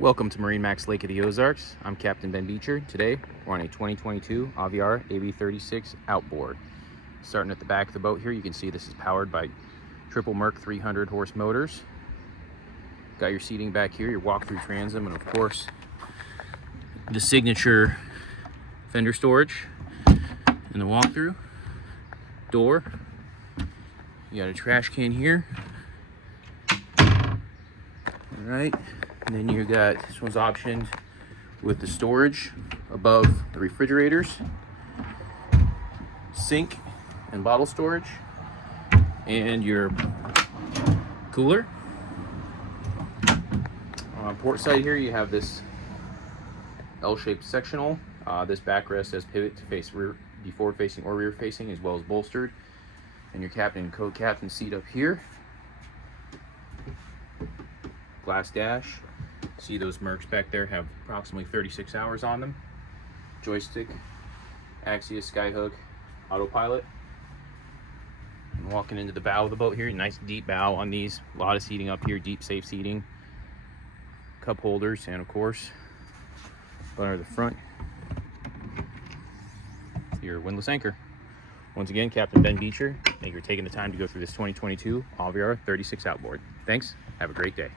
Welcome to MarineMax Lake of the Ozarks. I'm Captain Ben Beecher. Today we're on a 2022 Aviara AV36 Outboard. Starting at the back of the boat here, you can see this is powered by triple Merc 300 horse motors. Got your seating back here, your walk-through transom, and of course the signature fender storage in the walk-through door. You got a trash can here. All right. And then you got, this one's optioned with the storage above the refrigerators, sink and bottle storage, and your cooler. On port side here, you have this L-shaped sectional. This backrest has pivot to face rear, be forward facing or rear facing, as well as bolstered. And your captain and co-captain seat up here. Glass dash. See those Mercs back there have approximately 36 hours on them. Joystick, Axius, Skyhook, autopilot. And walking into the bow of the boat here, nice deep bow on these. A lot of seating up here, deep safe seating. Cup holders, and of course, under the front, your windlass anchor. Once again, Captain Ben Beecher, thank you for taking the time to go through this 2022 Aviara 36 Outboard. Thanks, have a great day.